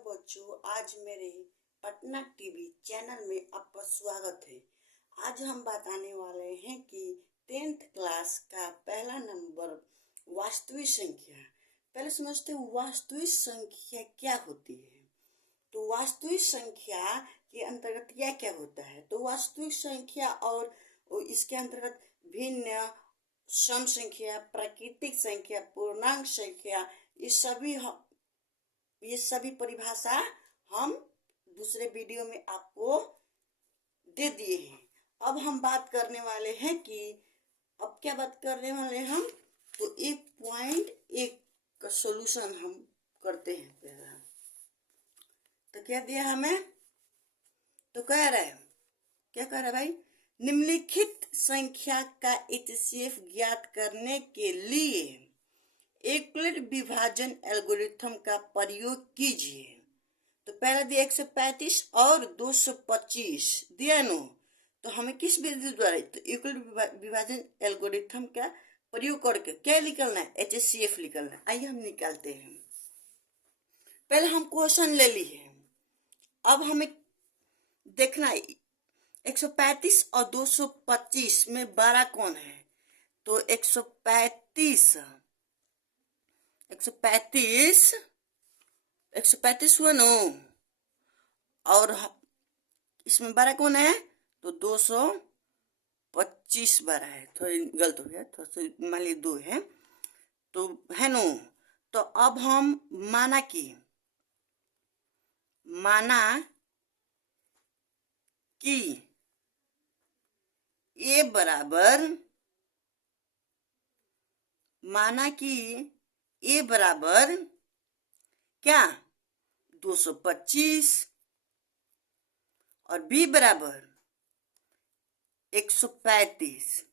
बच्चों, आज मेरे पटना टीवी चैनल में आपका स्वागत है। आज हम बताने वाले हैं कि 10th क्लास का पहला नंबर वास्तविक संख्या। पहले समझते हैं वास्तविक संख्या क्या होती है। तो वास्तविक संख्या के अंतर्गत क्या क्या होता है। तो वास्तविक संख्या और इसके अंतर्गत भिन्न, सम संख्या, प्राकृतिक संख्या, पूर्णांक संख्या, ये सभी परिभाषा हम दूसरे वीडियो में आपको दे दिए हैं। अब हम बात करने वाले हैं कि अब क्या बात करने वाले हैं हम। तो 1.1 का सॉल्यूशन हम करते हैं। पहला तो क्या दिया हमें, तो कह रहा है, क्या कह रहा है भाई, निम्नलिखित संख्या का HCF ज्ञात करने के लिए यूक्लिड विभाजन एल्गोरिथम का प्रयोग कीजिए। तो पहला दिया 135 और 225 दिया नो। तो हमें किस विधि द्वारा, तो यूक्लिड विभाजन एल्गोरिथम का प्रयोग करके क्या निकलना है, HCF निकलना है। आइए हम निकालते हैं। पहले हम क्वेश्चन ले लिए, अब हमें देखना है 135 और 225 में बड़ा कौन है। तो 135 हुआ नो, और इसमें बड़ा कौन है, तो 225 बड़ा है। थोड़ी गलत हो गया, थोड़ा सा मान ली 2 है तो है नो। तो अब हम माना कि ए बराबर क्या 225 और बी बराबर 135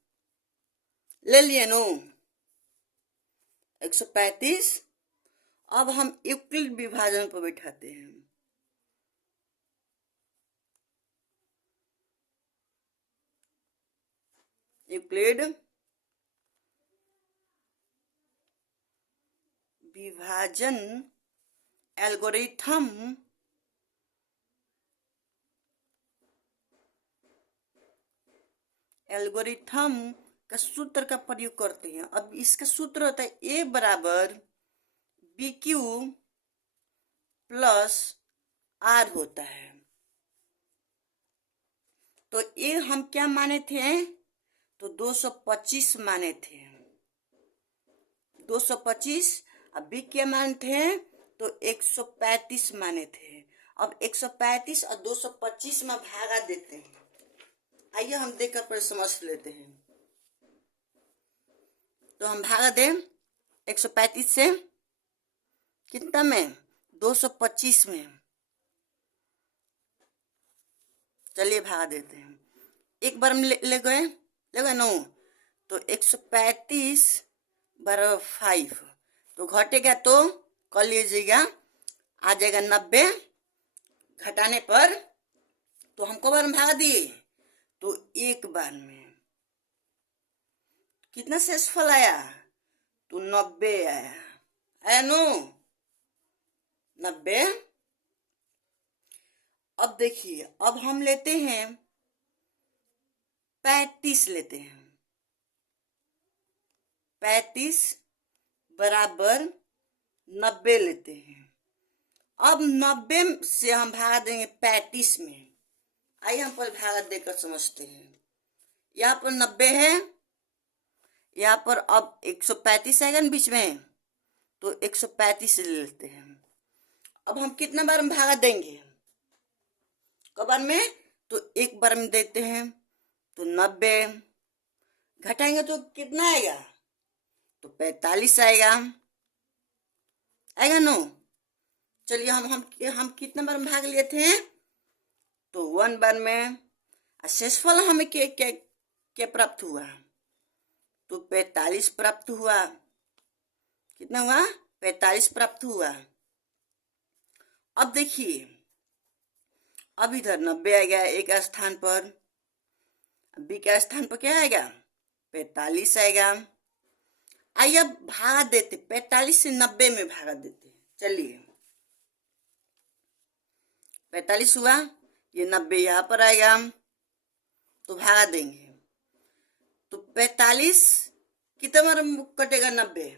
ले लिए नो। 135 अब हम यूक्लिड विभाजन पर बैठाते हैं। यूक्लिड विभाजन एल्गोरिथम का सूत्र का प्रयोग करते हैं। अब इसका सूत्र होता है ए बराबर BQ प्लस आर होता है। तो ए हम क्या माने थे, तो 225 माने थे। 225 अब बी क्या माने थे, तो 135 माने थे। अब 135 और 225 में भागा देते हैं। आइए हम देखकर पर समझ लेते हैं। तो हम भागा दें 135 से कितना में, 225 में। चलिए भागा देते हैं। एक बार हम ले गए नो। तो 135 बराबर 5, तो घटेगा तो कर लीजिएगा, आ जाएगा 90। घटाने पर तो हमको बार में भागा दिए, तो एक बार में कितना शेषफल आया, तो 90 आया नो, 90। अब देखिए, अब हम लेते हैं 35 लेते हैं। 35 बराबर 90 लेते हैं। अब 90 से हम भागा देंगे 35 में। आइए हम पर भागा देकर समझते हैं। यहाँ पर 90 है, यहाँ पर अब 135 आएगा ना बीच में, तो 135 ले लेते हैं। अब हम कितना बार में भागा देंगे, कबार में, तो एक बार में देते हैं, तो 90 घटाएंगे तो कितना आएगा, तो 45 आएगा नो। चलिए हम कितना बार में भाग लिए थे, तो 1 बार में। शेषफल हमें क्या प्राप्त हुआ, तो 45 प्राप्त हुआ। कितना हुआ, 45 प्राप्त हुआ। अब देखिए, अब इधर 90 आएगा एक स्थान पर, बी का स्थान पर क्या आएगा, 45 आएगा। आइए अब भागा देते, 45 से 90 में भागा देते। चलिए 45 हुआ, ये 90 यहाँ पर आएगा तो भागा देंगे। तो 45 कितने बार कटेगा? 90।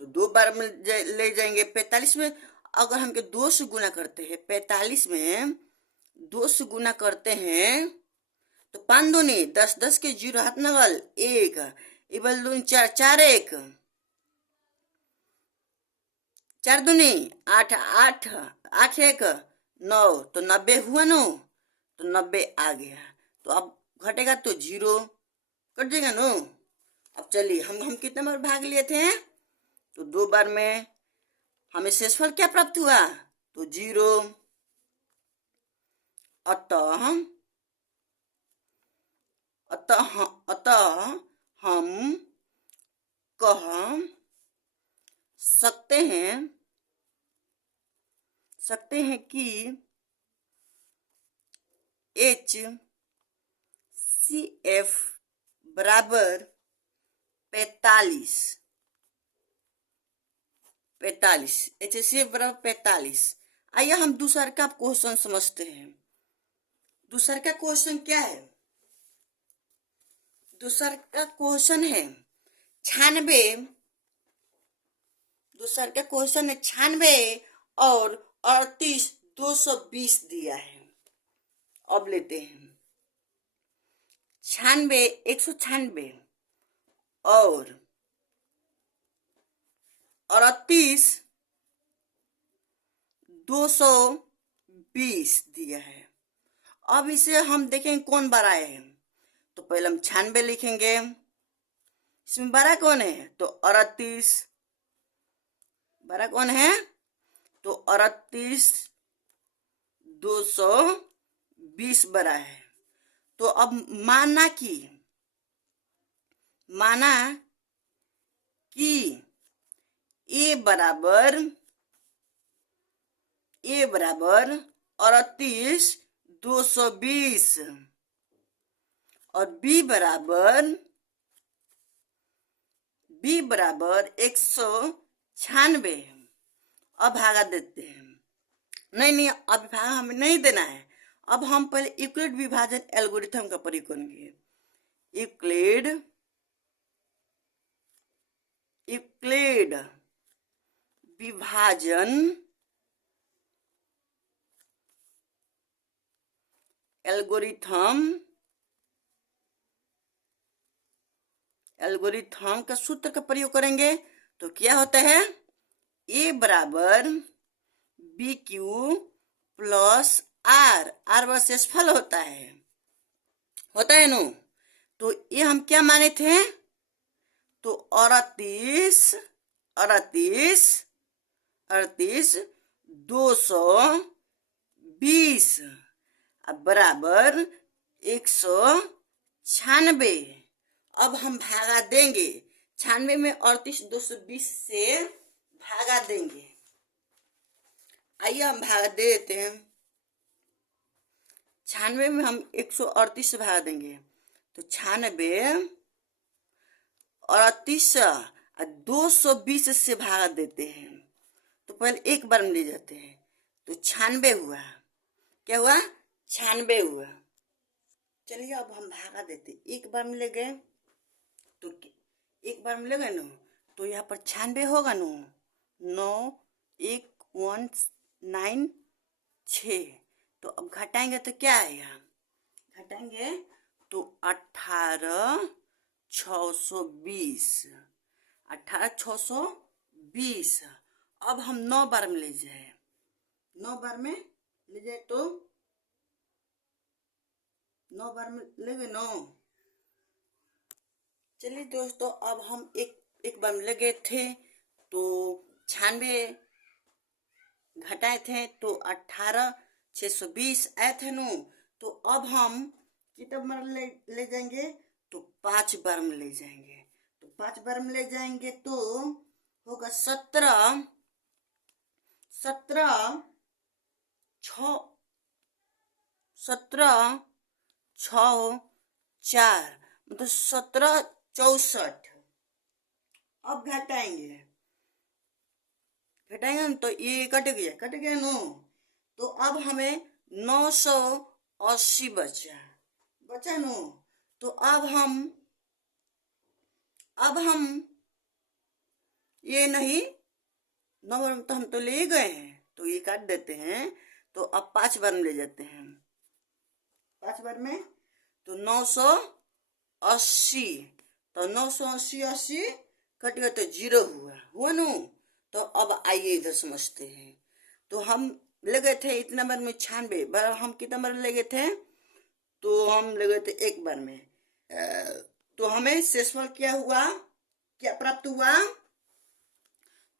तो 2 बार में ले जाएंगे। 45 में अगर हम 2 से गुना करते हैं, 45 में 2 से गुना करते हैं तो 5 दूनी 10, 10 के 0 हाथ नगल 1, इबल दूनी 4, 4 1, 4 दूनी 8, 8, 8 1 9, तो 90 हुआ नो, तो 90 आ गया। तो अब घटेगा तो 0 कट जाएगा नो। अब चलिए हम कितने बार भाग लिए थे? तो 2 बार में हमें शेषफल क्या प्राप्त हुआ? तो 0। अतः हम कह सकते हैं कि HCF बराबर 45। HCF बराबर 45। आइए हम दूसरा का क्वेश्चन समझते हैं। दूसरा का क्वेश्चन क्या है? दूसरा का क्वेश्चन है 96। दूसरा का क्वेश्चन है 96 और 38 220 दिया है। अब लेते हैं 96 196 और 38 220 दिया है। अब इसे हम देखेंगे कौन बड़ा है। तो पहले हम 96 लिखेंगे, इसमें बड़ा कौन है? तो 38 बड़ा कौन है? तो 38 220 बड़ा है। तो अब माना कि ए बराबर 38 220 और बी बराबर 196। अब भागा देते हैं। नहीं, अब भागा हमें नहीं देना है। अब हम पहले यूक्लिड विभाजन एल्गोरिथम का प्रयोग करेंगे। यूक्लिड विभाजन एल्गोरिथम का सूत्र का प्रयोग करेंगे। तो क्या होता है? ए बराबर बी क्यू प्लस आर बराबर शेषफल होता है नो। तो ये हम क्या माने थे? तो 38 220 बराबर 196। अब हम भागा देंगे 96 में 38 220 से भागा देंगे। आइए हम भागा दे देते हैं। 96 में हम 138 से भागा देंगे तो 96 38 और 220 से भागा देते हैं। तो पहले एक बार में ले जाते हैं तो 96 हुआ। क्या हुआ? 96 हुआ। चलिए अब हम भागा देते। एक बार में ले गए तो एक बार में ले गए ना, तो यहाँ पर 96 होगा नो। 9 1 1 9 6। तो अब घटाएंगे तो क्या आएगा? घटाएंगे तो 18 620 अब हम 9 बार में ले जाए। 9 बार में ले जाए तो 9 बार में ले गए 9। चलिए दोस्तों, अब हम एक बार में ले गए थे तो 96 घटाए थे तो 18 620 आए थे नो। तो अब हम कितने बार ले जाएंगे? तो 5 बार में ले जाएंगे। तो 5 बार में ले जाएंगे तो होगा 17 6 4 मतलब 17 64। अब घटाएंगे ना तो ये कट गया नो। तो अब हमें 980 बचा नो। तो अब हम ये नहीं, नंबर तो हम तो ले गए हैं, तो ये काट देते हैं। तो अब 5 बार में ले जाते हैं, 5 बार में तो 980। तो 980 कट गया तो 0 हुआ नो। तो अब आइए इधर समझते हैं। तो हम ले गए थे इतना बार में 96 बार, हम कितना बार ले गए थे? तो हम ले गए थे 1 बार में। तो हमें शेषफल क्या हुआ, क्या प्राप्त हुआ?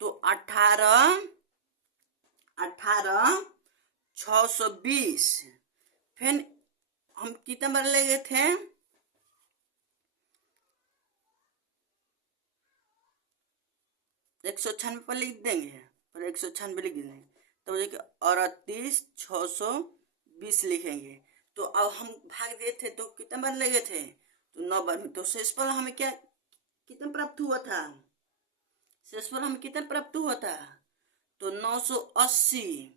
तो 620। फिर हम कितना बार ले गए थे? 196 पर लिख देंगे, पर 196 लिख देंगे, तो देखिए 38,620 लिखेंगे। तो अब हम भाग दिए थे तो कितना बार ले गए थे? तो 9 बार में। तो शेषफल हमें क्या कितना प्राप्त हुआ था? शेषफल हमें कितना प्राप्त हुआ था? तो 980।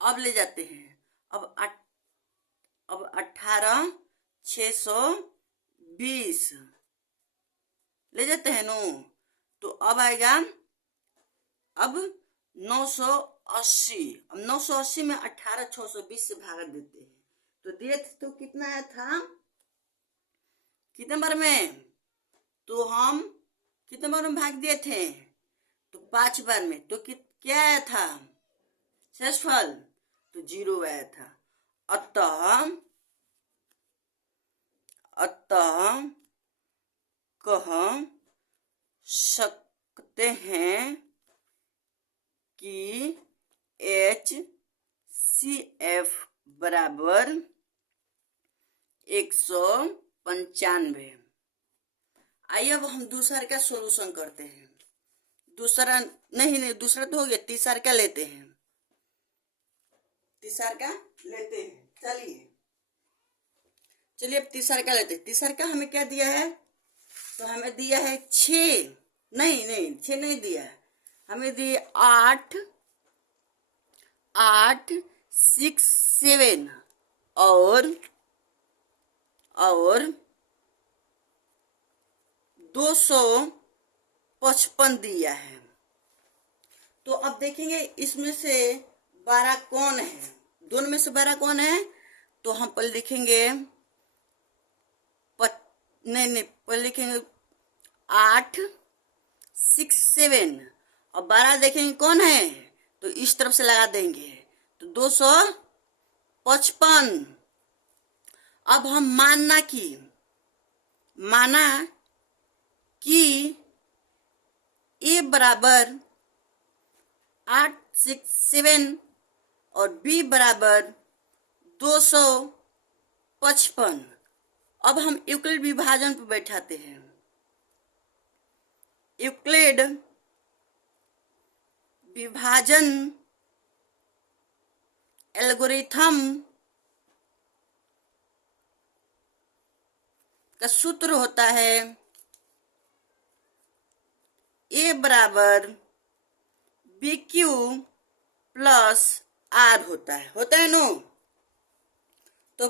अब ले जाते हैं, अब 18,620 ले जाते हैं नो। तो अब आएगा अब 980। अब 980 में 18,620 से भाग देते हैं, तो दिए थे तो कितना आया था? कितने बार में? तो हम कितने बार में भाग दिए थे? तो 5 बार में। तो क्या आया था शेषफल? तो 0 आया था। अतः कह सकते हैं कि HCF बराबर 195। आइए अब हम दूसरा का सॉल्यूशन करते हैं। दूसरा नहीं, दूसरा तो हो गया, तीसरा का लेते हैं। चलिए अब तीसरा का लेते हैं। तीसरा का हमें क्या दिया है? तो हमें दिया है 6, नहीं 6 नहीं दिया है, हमें दिए 8 6 7 और 255 दिया है। तो अब देखेंगे इसमें से 12 कौन है, दोनों में से 12 कौन है? तो हम पहले लिखेंगे नहीं पहले लिखेंगे 8 6 7 और 12 देखेंगे कौन है, तो इस तरफ से लगा देंगे तो 255। अब हम माना कि ए बराबर 8 6 7 और बी बराबर 255। अब हम यूक्लिड विभाजन पर बैठाते हैं। यूक्लिड विभाजन एल्गोरिथम का सूत्र होता है ए बराबर बी क्यू प्लस आर होता है नो। तो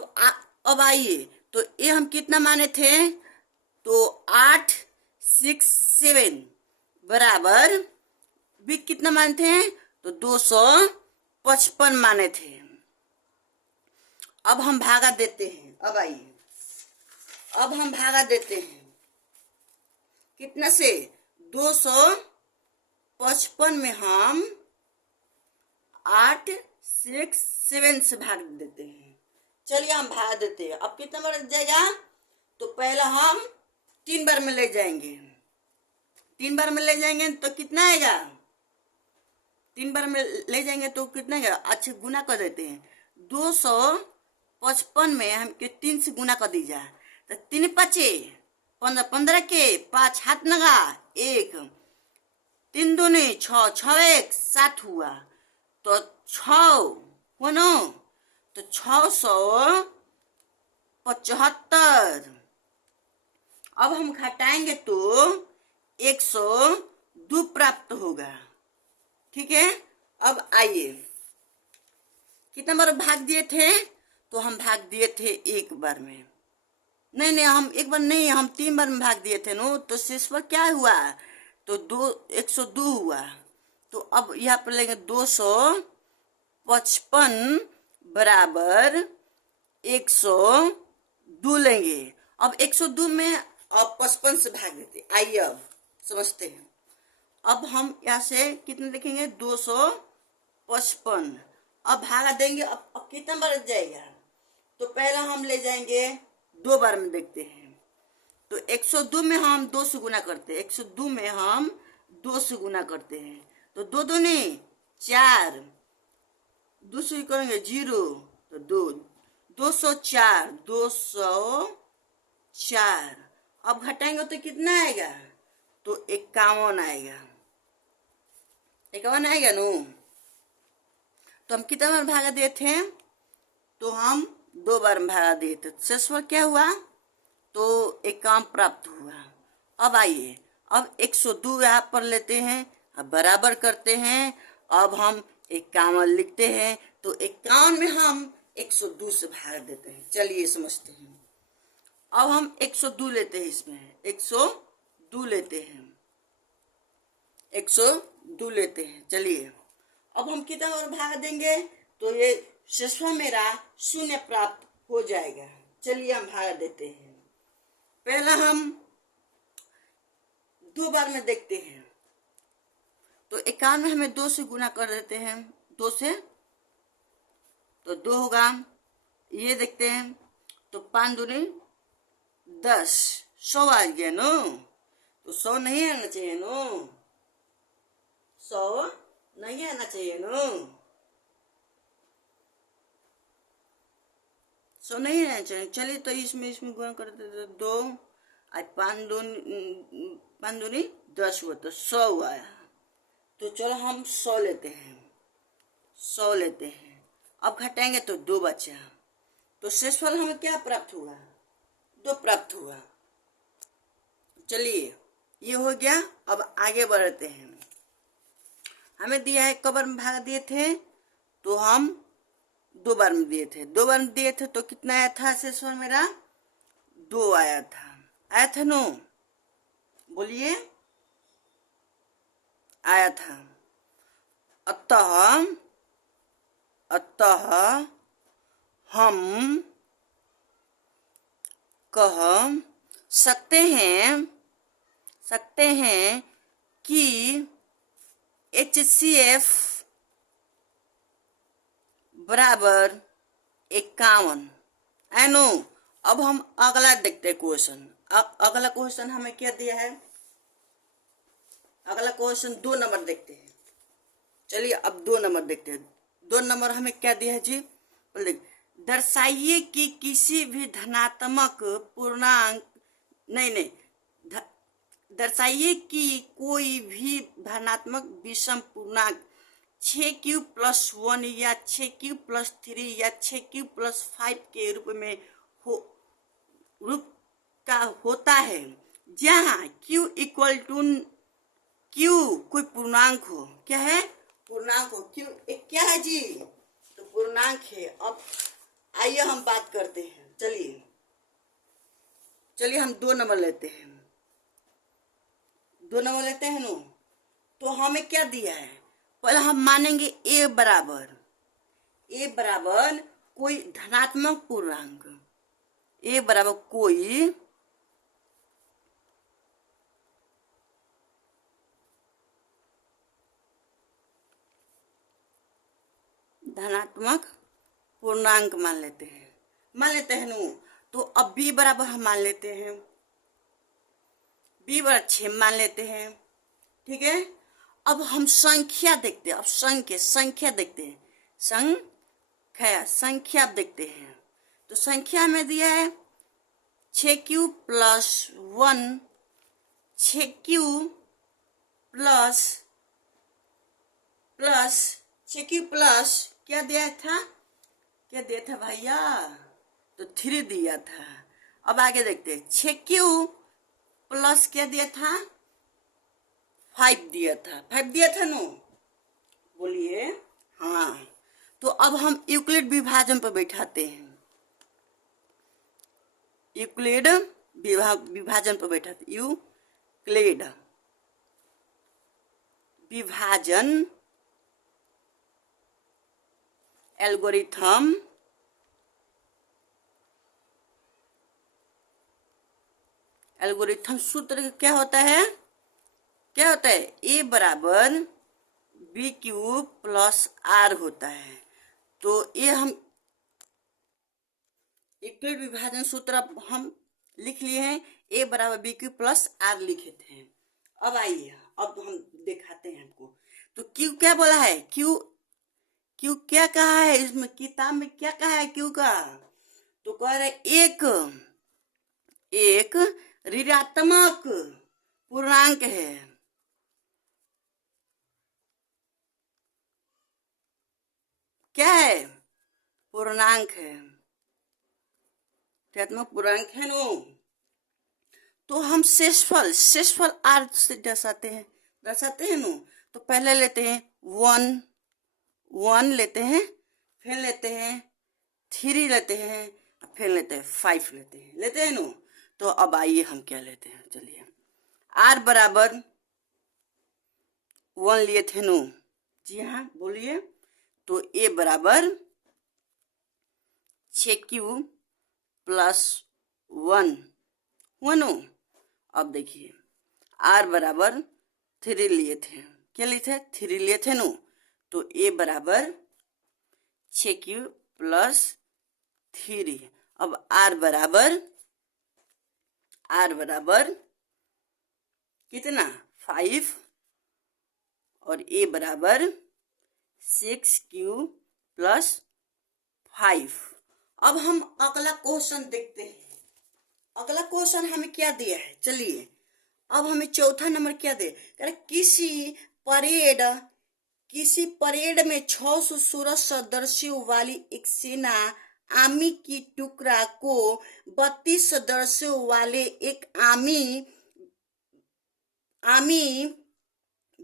अब आइए, तो ये हम कितना माने थे? तो 8 6 7 बराबर बी कितना माने थे? तो 255 माने थे। अब हम भागा देते हैं। अब आइए, अब हम भागा देते हैं कितना से? 255 में हम 8 6 7 से भाग देते हैं। चलिए हम भाग देते हैं। अब कितना बार जाएगा? तो पहला हम 3 बार में ले जाएंगे। 3 बार में ले जाएंगे तो कितना आएगा? 3 बार में ले जाएंगे तो कितना आएगा? अच्छा गुना कर देते हैं। 255 में हम 3 से गुना कर दीजिए तो 3 5 15 15 के 5 हाथ लगा 1 3 दूनी 6 6 1 7 हुआ तो 6 हुआ नो। तो 675। अब हम घटाएंगे तो 102 प्राप्त होगा। ठीक है। अब आइए कितना बार भाग दिए थे? तो हम भाग दिए थे एक बार में। नहीं नहीं, हम एक बार नहीं, हम 3 बार में भाग दिए थे नो। तो शेष पर क्या हुआ? तो 102 हुआ। तो अब यहाँ पर लेंगे 255 बराबर 102 लेंगे। अब 102 में अब 55 से भाग देते। आइए अब समझते हैं। अब हम यहाँ से कितने लिखेंगे? 255। अब भागा देंगे। अब कितना बार जाएगा? तो पहला हम ले जाएंगे 2 बार में, देखते हैं। तो 102 में हम 2 से गुना करते हैं। 102 में हम 2 से गुना करते हैं। तो 2 दूनी 4, 2 से करेंगे 0, तो 2, 204, 204। अब घटाएंगे तो कितना आएगा? तो 51 आएगा। 51 आएगा नो। तो हम कितना बार भागा दिए थे? तो हम 2 बार में भागा दिए थे। शेषफल क्या हुआ? तो 51 प्राप्त हुआ। अब आइए, अब 102 यहाँ पर लेते हैं, अब बराबर करते हैं। अब हम 51 लिखते हैं। तो 51 में हम 102 से भाग देते हैं। चलिए समझते हैं। अब हम 102 लेते हैं, इसमें 102 लेते हैं, 102 लेते हैं। चलिए अब हम कितना और भाग देंगे? तो ये शेषफल मेरा 0 प्राप्त हो जाएगा। चलिए हम भाग देते हैं। पहला हम 2 बार में देखते हैं। तो 51 में हमें 2 से गुना कर देते हैं, 2 से, तो 2 होगा। ये देखते हैं, तो 5 दूनी 10, 100 आ गया नो। तो 100 नहीं आना चाहिए नो, 100 नहीं आना चाहिए नो, 100 नहीं आना चाहिए। चलिए तो इसमें गुणा कर देते, 2 आज 5 दूनी 10 हुआ, तो 100 आया। तो चलो हम 100 लेते हैं, 100 लेते हैं। अब घटाएंगे तो 2 बचा। तो शेषफल हमें क्या प्राप्त हुआ? 2 प्राप्त हुआ। चलिए ये हो गया। अब आगे बढ़ते हैं। हमें दिया है, कब बार में भाग दिए थे? तो हम 2 बार में दिए थे। 2 बार में दिए थे तो कितना आया था? शेषफल मेरा 2 आया था नो, बोलिए, आया था। अतः हम कह सकते हैं कि HCF बराबर 51। I know. अब हम अगला देखते हैं क्वेश्चन। अगला क्वेश्चन हमें क्या दिया है? अगला क्वेश्चन 2 नंबर देखते हैं। चलिए अब 2 नंबर देखते हैं। 2 नंबर हमें क्या दिया है जी? दर्शाइए कि किसी भी धनात्मक पूर्णांक, नहीं, दर्शाइए कि कोई भी धनात्मक विषम पूर्णांक 6q+1 या 6q+3 या 6q+5 के रूप का होता है, जहाँ q इक्वल टू q कोई पूर्णांक हो। क्या है? पूर्णांक हो। q एक क्या है जी? तो पूर्णांक है। अब आइए हम बात करते हैं। चलिए हम 2 नंबर लेते हैं। 2 नंबर लेते हैं नो। तो हमें क्या दिया है? पहले हम मानेंगे a बराबर कोई धनात्मक पूर्णांक, a बराबर कोई धनात्मक पूर्णांक मान लेते हैं नो। तो अब b बराबर हम मान लेते हैं, b बराबर 6 मान लेते हैं। ठीक है। अब हम संख्या देखते हैं। अब संख्या देखते हैं। संख्या देखते हैं। तो संख्या में दिया है 6q+1, 6q+ क्या दिया था भैया? तो 3 दिया था। अब आगे देखते हैं। 6q+ क्या दिया था? 5 दिया था नो, बोलिए हाँ। तो अब हम यूक्लिड विभाजन पर बैठाते हैं। यूक्लिड विभाजन पर बैठाते, यूक्लिड विभाजन एल्गोरिथम सूत्र क्या होता है? ए बराबर बी क्यूब प्लस आर होता है। तो ये हम यूक्लिड विभाजन सूत्र हम लिख लिए हैं, ए बराबर बी क्यूब प्लस आर लिखे थे। अब आइए, अब हम दिखाते हैं आपको। तो क्यू क्या बोला है? क्यू क्या कहा है इसमें, किताब में क्या कहा है क्यू का? तो कह रहे एक ऋणात्मक पूर्णांक है। क्या है? पूर्णांक है, ऋणात्मक पूर्णांक है नो। तो हम शेषफल आर से दर्शाते हैं नो। तो पहले लेते हैं वन लेते हैं, फिर लेते हैं 3 लेते हैं, फिर लेते हैं 5 लेते हैं नो। तो अब आइए हम क्या लेते हैं, चलिए आर बराबर 1 लिए थे नो। जी हाँ बोलिए। तो ए बराबर 6Q प्लस 1 नो। अब देखिए आर बराबर 3 लिए थे, क्या लिए थे? 3 लिए थे नो। तो ए बराबर 6Q प्लस 3। अब आर बराबर कितना? 5 और ए बराबर 6Q प्लस 5। अब हम अगला क्वेश्चन देखते हैं। अगला क्वेश्चन हमें क्या दिया है, चलिए अब हमें चौथा नंबर क्या दे? किसी परेड में 616 सदस्यों वाली एक सेना आर्मी की टुकड़ा को 32 सदस्यों वाले एक आर्मी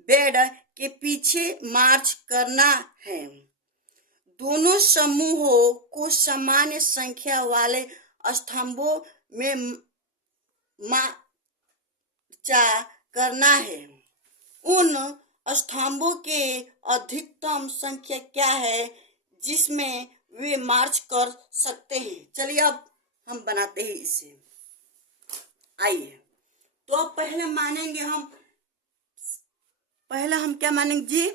बेड के पीछे मार्च करना है। दोनों समूहों को समान संख्या वाले स्तंभों में मार्चा करना है। उन स्तंभों के अधिकतम संख्या क्या है जिसमें वे मार्च कर सकते हैं? चलिए अब हम बनाते हैं इसे। आइए, तो अब पहला हम क्या मानेंगे जी?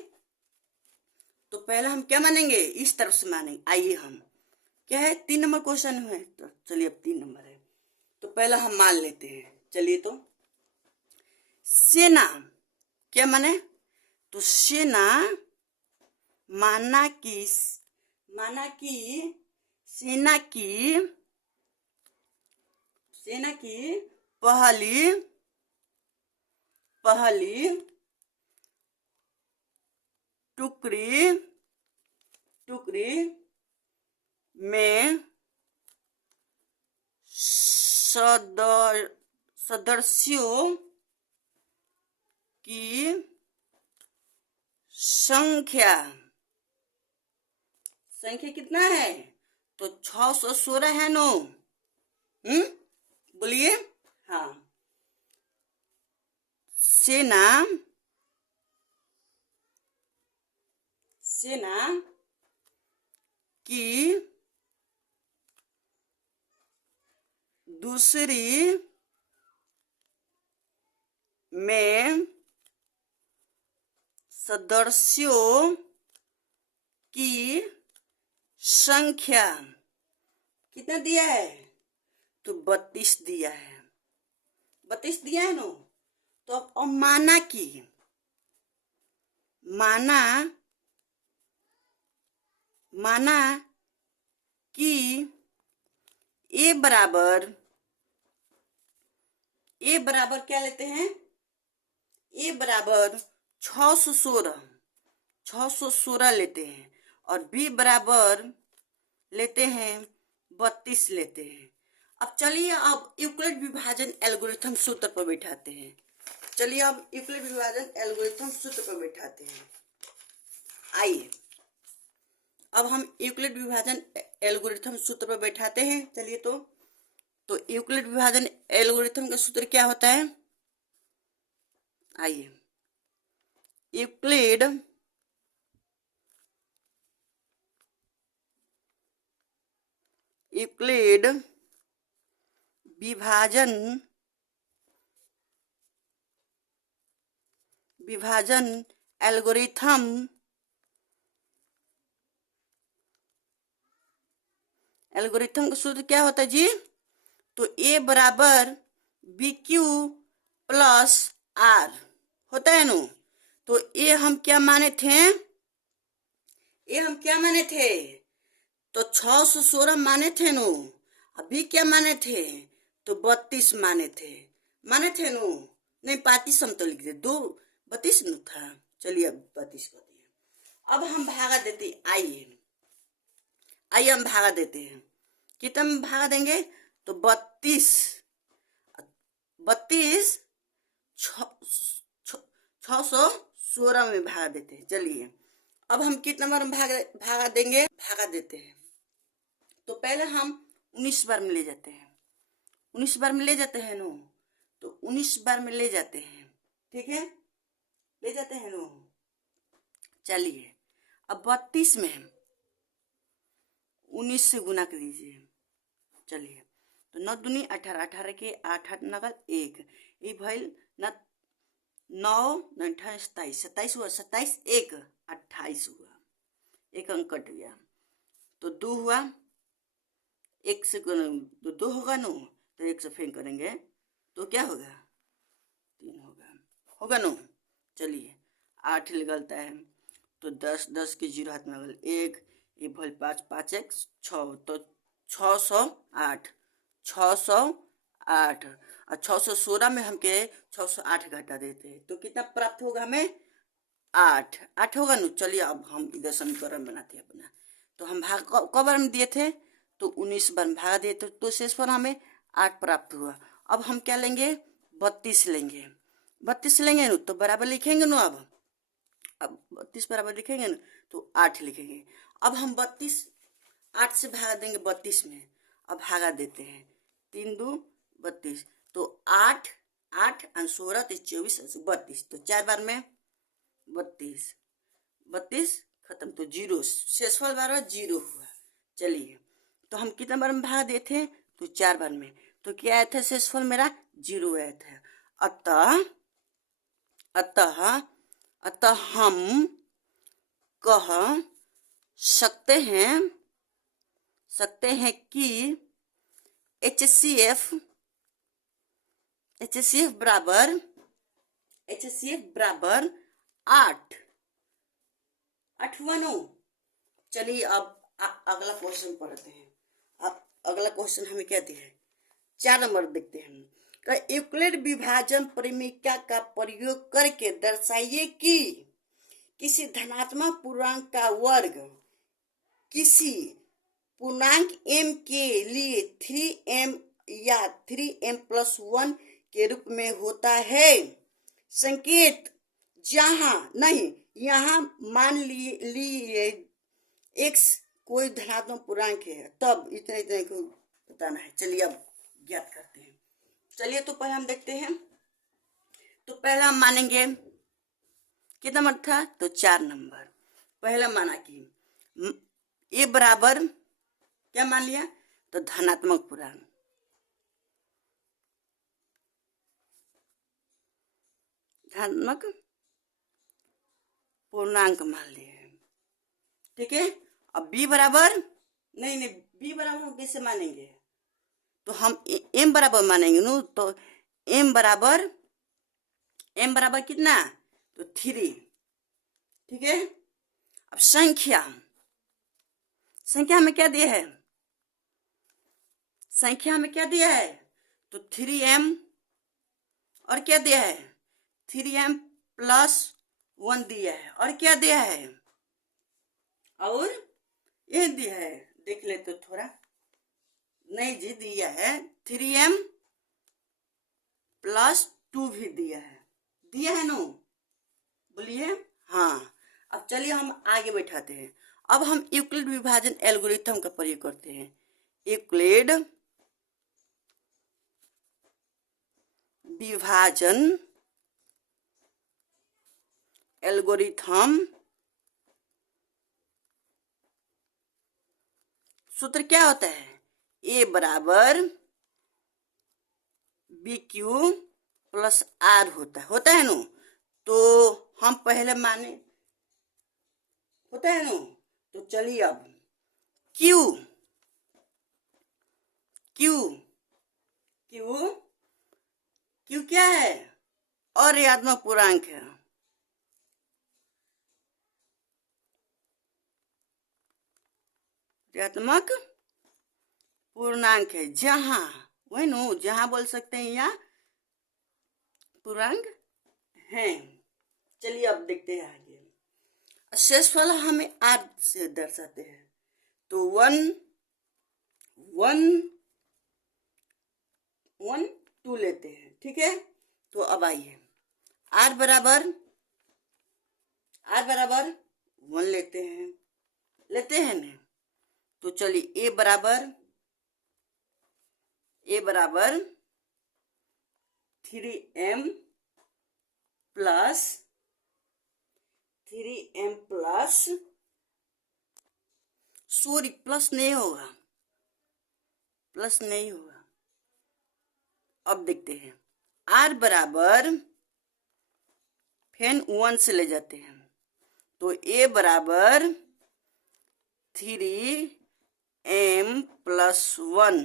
तो पहला हम क्या मानेंगे? इस तरफ से मानेंगे। आइए हम क्या है, 3 नंबर क्वेश्चन है। तो चलिए अब 3 नंबर है, तो पहला हम मान लेते हैं। चलिए तो सेना क्या माने? तो सेना माना कि सेना की पहली टुकड़ी में सदस्यों की संख्या कितना है? तो 616 है नो। बोलिए। हाँ, सेना की दूसरी में सदस्यों की संख्या कितना दिया है? तो 32 दिया है। 32 दिया है नो। तो अब माना कि ए बराबर क्या लेते हैं? ए बराबर 616 लेते हैं, और बी बराबर लेते हैं 32 लेते हैं। अब चलिए अब यूक्लिड विभाजन एल्गोरिथम सूत्र पर बैठाते हैं। चलिए अब यूक्लिड विभाजन एल्गोरिथम सूत्र पर बैठाते हैं। आइए, अब हम यूक्लिड विभाजन एल्गोरिथम सूत्र पर बैठाते हैं। चलिए तो यूक्लिड विभाजन एल्गोरिथम का सूत्र क्या होता है? आइए, यूक्लिड विभाजन एल्गोरिथम का सूत्र क्या होता है जी? तो ए बराबर बी क्यू प्लस आर होता है नु। तो ये हम क्या माने थे? तो 616 माने थे नु। अभी क्या माने थे? तो 32 माने थे नु। नहीं, 35 हम तो लिख दे, 32 नु था। चलिए अब 32 कर दिए। अब हम भागा देते, आइए हम भागा देते हैं। कितना में भागा देंगे? तो 32 616 में भागा देते हैं। चलिए अब हम कितना बार भागा देते हैं। तो पहले हम 19 बार में ले जाते हैं। 19 बार में ले जाते हैं नो। तो 19 बार में ले जाते हैं, ठीक है, ले जाते हैं नो। चलिए अब 32 में 19 से गुना कर दीजिए। चलिए तो 9 दूनी 18, 18 के 8 नगल 1, ये भइल 9 27, 27 हुआ, 27 1 28 हुआ, एक अंक कट गया। तो 2 हुआ, 1 से 2 होगा नो, तो 1 से फेंक करेंगे तो क्या होगा? 3 होगा नो। चलिए 8 निकलता है, तो 10, 10 के 0 हाथ में अगल 1, ये भल 5, 5 1 6, तो 608 और 616 में हम के 608 घटा देते हैं तो कितना प्राप्त होगा हमें? 8 होगा नु। चलिए अब हम इधर समीकरण बनाते हैं अपना। तो हम भाग कब बार में दिए थे? तो 19 बार में भागा दिए तो शेष पर हमें 8 प्राप्त हुआ। अब हम क्या लेंगे? 32 लेंगे। 32 लेंगे नु तो बराबर लिखेंगे नु। अब 32 बराबर लिखेंगे ना तो 8 लिखेंगे। अब हम 32 8 से भागा देंगे 32 में। अब भागा देते हैं, 3 2 32, तो 8 8 और 16 तो 24 32, तो 4 बार में 32 खत्म, तो 0 शेषफल बार 0 हुआ। चलिए तो हम कितना बार में भागा देते हैं? तो 4 बार में। तो क्या आया था? शेषफल मेरा 0 आया था। अतः हम कह सकते हैं कि HCF बराबर 8 हुआ नो। चलिए अब अगला क्वेश्चन पढ़ते हैं। अब अगला क्वेश्चन हमें क्या दिया है? 4 नंबर देखते हैं। यूक्लिड विभाजन परिमिका का प्रयोग करके दर्शाइए कि किसी धनात्मक पूर्णांक का वर्ग किसी पूर्णांक m के लिए 3m या 3m+1 के रूप में होता है। संकेत यहाँ मान लिए x कोई धनात्मक पूर्णांक है, तब इतना को बताना है। चलिए अब ज्ञात करते हैं। चलिए तो पहले हम देखते हैं। तो पहला हम मानेंगे कितना नंबर था? तो 4 नंबर। पहला माना कि ए बराबर क्या मान लिया? तो धनात्मक पूर्णांक मान लिए, ठीक है। अब बी बराबर नहीं, बी बराबर हम कैसे मानेंगे? तो हम एम बराबर मानेंगे नो। तो एम बराबर कितना? तो 3, ठीक है। अब संख्या में क्या दिया है? संख्या में क्या दिया है? तो 3m और क्या दिया है? 3m+1 दिया है। और क्या दिया है? और ये दिया है, देख ले तो थोड़ा। नहीं जी, दिया है 3m+2 भी दिया है नो। बोलिए हाँ। अब चलिए हम आगे बैठाते हैं। अब हम यूक्लिड विभाजन एल्गोरिथम का प्रयोग करते हैं। यूक्लिड विभाजन एल्गोरिथम सूत्र क्या होता है? ए बराबर बी क्यू प्लस आर होता है नो। तो हम पहले माने होता है नो। तो चलिए अब क्यू क्यू क्यू क्यू क्या है? अऋणात्मक पूर्णांक है। ऋणात्मक पूर्णांक है जहां, वही नो, जहां बोल सकते हैं या पूर्णांक है। चलिए अब देखते हैं आगे। शेष वाला हमें आर से दर्शाते हैं। तो 1 2 लेते हैं, ठीक है। तो अब आइए आर बराबर 1 लेते हैं ना। तो चलिए ए बराबर 3m प्लस सॉरी प्लस नहीं होगा। अब देखते हैं आर बराबर फिर 1 से ले जाते हैं। तो ए बराबर 3m प्लस 1।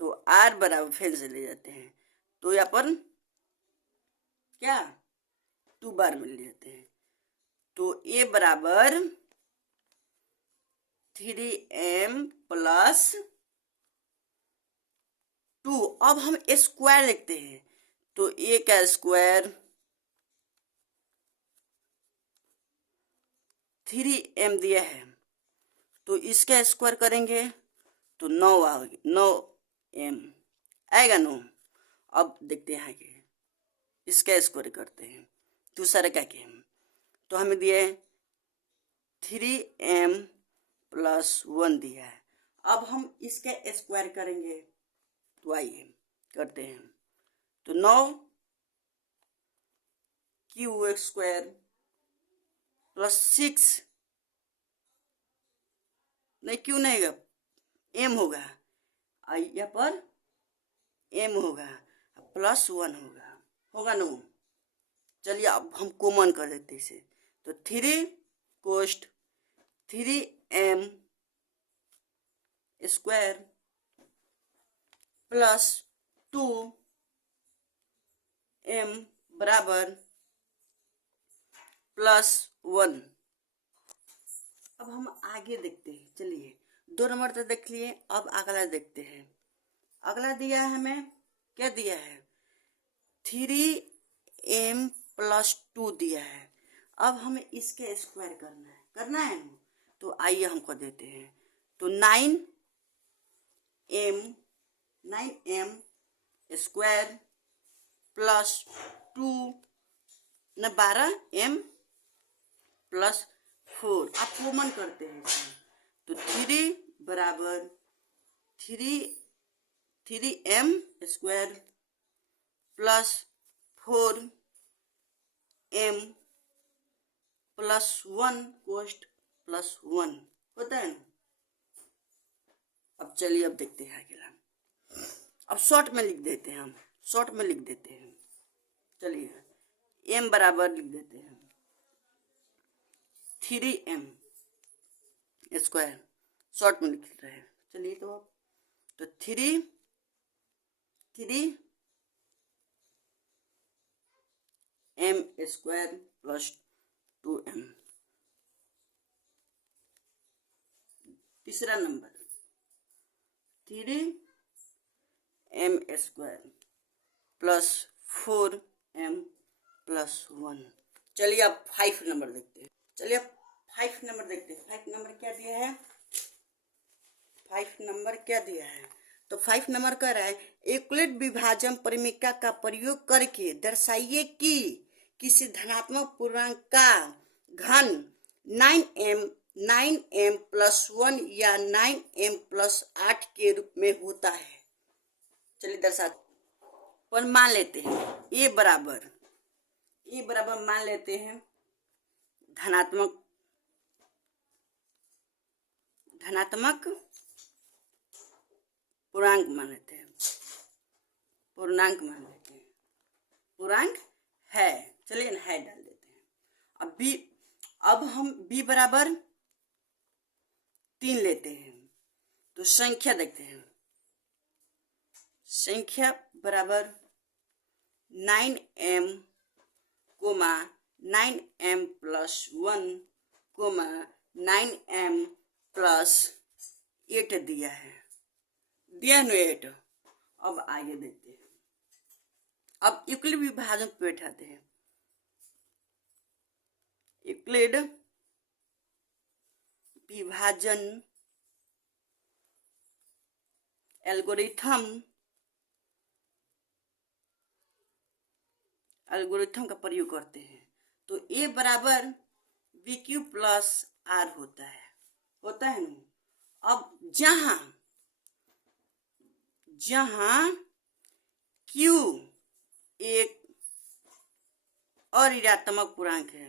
तो आर बराबर फिर से ले जाते हैं। तो यहाँ पर क्या 2 बार में ले जाते हैं। तो ए बराबर 3m प्लस 2। अब हम स्क्वायर लिखते हैं। तो ए का स्क्वायर 3m दिया है, तो इसका स्क्वायर करेंगे तो 9m आएगा 9। अब देखते हैं आगे, इसका स्क्वायर करते हैं। दूसरा क्या किया? तो हमें दिया है 3m प्लस 1 दिया है। अब हम इसका स्क्वायर करेंगे। तो आइए करते हैं। तो 9q² प्लस 6, नहीं क्यों नहीं होगा, m होगा, यहाँ पर m होगा प्लस 1 होगा 9। चलिए अब हम कॉमन कर देते इसे। तो 3 कोष्ट 3m स्क्वायर प्लस 2m बराबर प्लस 1। अब हम आगे देखते हैं। चलिए 2 नंबर तो देख लिए, अब अगला देखते हैं। अगला दिया है हमें, क्या दिया है? 3m प्लस 2 दिया है। अब हमें इसके स्क्वायर करना है ना। तो आइए हम कर देते हैं। तो 9m स्क्वायर प्लस 2 न 12m प्लस 4। आप कॉमन करते हैं। तो 3 बराबर 3m square plus 4m plus 1 कोष्ट प्लस 1 होता है ना। अब चलिए अब देखते हैं अगला। अब शॉर्ट में लिख देते हैं चलिए m बराबर लिख देते हैं 3m स्क्वायर, शॉर्ट में लिख रहे हैं। चलिए तो 3m स्क्वायर प्लस 2m। तीसरा number 3m square plus 4m plus 1। चलिए अब 5 नंबर देखते हैं। 5 नंबर क्या दिया है? तो 5 नंबर कह रहा है यूक्लिड विभाजन परिमिका का प्रयोग करके दर्शाइए कि किसी धनात्मक पूर्णांक का घन 9m 9m+1 या 9m+8 के रूप में होता है। चलिए दर्शाते पर मान लेते हैं ए बराबर मान लेते हैं धनात्मक पूर्णांक मान लेते हैं, पूर्णांक है। चलिए ना है डाल देते हैं। अब हम b बराबर 3 लेते हैं तो संख्या देखते हैं। संख्या बराबर 9m, 9m+1, 9m+8 दिया है 8। अब आगे देखते हैं। अब यूक्लिड विभाजन पे बैठाते हैं। यूक्लिड विभाजन एल्गोरिथम का प्रयोग करते हैं तो a बराबर BQ प्लस R होता है ना। अब जहां Q एक अऋणात्मक पूर्णांक है,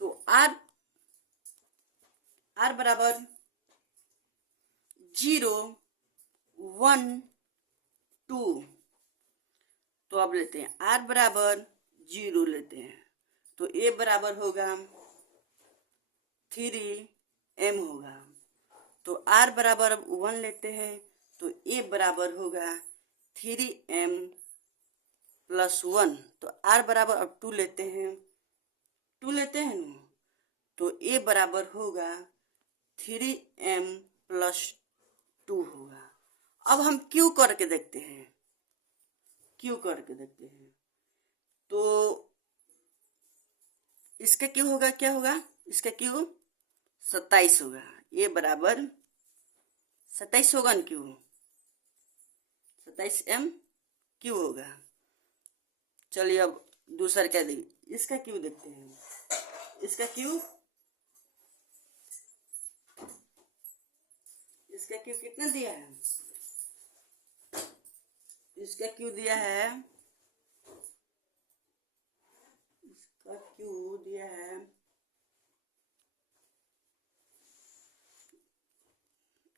तो R बराबर 0, 1, 2। तो अब लेते हैं R बराबर 0 लेते हैं तो A बराबर होगा 3m होगा। तो R बराबर 1 लेते हैं तो A बराबर होगा 3m+1। तो R बराबर अब 2 लेते हैं ना तो A बराबर होगा 3m+2 होगा। अब हम Q करके देखते हैं। तो इसका Q होगा, क्या होगा इसका Q 27 होगा। A बराबर 27 होगा ना, Q 27m Q होगा। चलिए अब दूसरा क्या देखिए, इसका Q देखते हैं। इसका Q कितना दिया है? इसका Q दिया है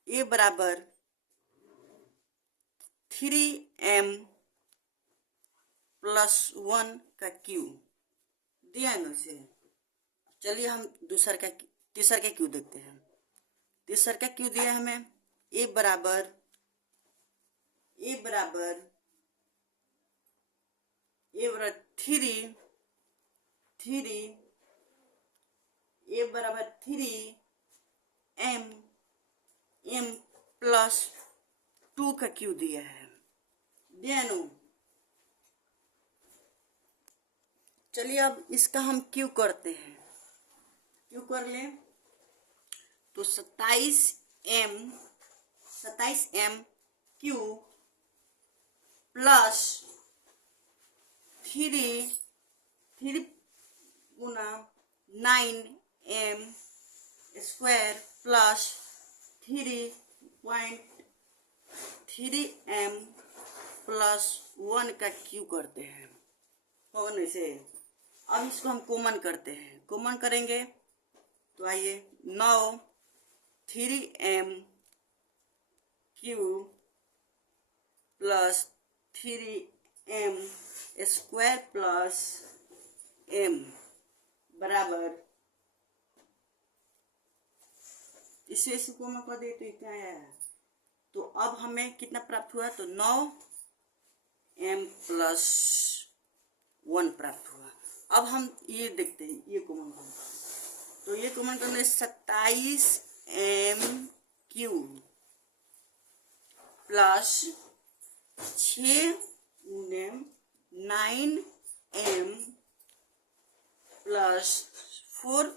A बराबर 3m+1 का Q दिया है ना इसे। चलिए हम तीसरा का Q देखते हैं। तीसरा का Q दिया हमें A बराबर 3m+2 का Q दिया है। चलिए अब इसका हम Q करते हैं। Q कर लें तो 27m Q प्लस 3 गुना 9m स्क्वायर प्लस 3m+1 का Q करते हैं। होने से अब इसको हम कॉमन करते हैं। कॉमन करेंगे तो आइए 9 3m Q plus 3m square plus m बराबर, इसे कॉमन कर दे तो इतना आया। तो अब हमें कितना प्राप्त हुआ? तो 9m+1 प्राप्त हुआ। अब हम ये देखते हैं, ये कॉमन करते हैं तो ये कॉमन करने 27m Q plus 6 9m plus 4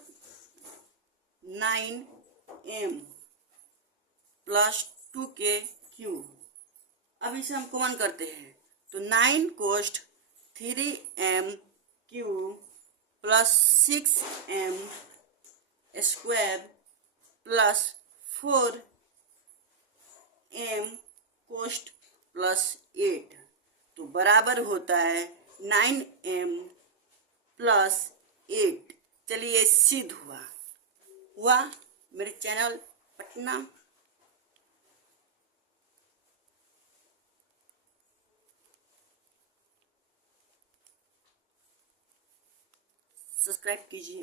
9m plus 2 के Q। अब इसे हम कॉमन करते हैं तो 9 कोस्ट 3m³ plus 6m square plus 4m कोस्ट प्लस 8 तो बराबर होता है 9m प्लस 8। चलिए सिद्ध हुआ मेरे चैनल पटना। सब्सक्राइब कीजिए।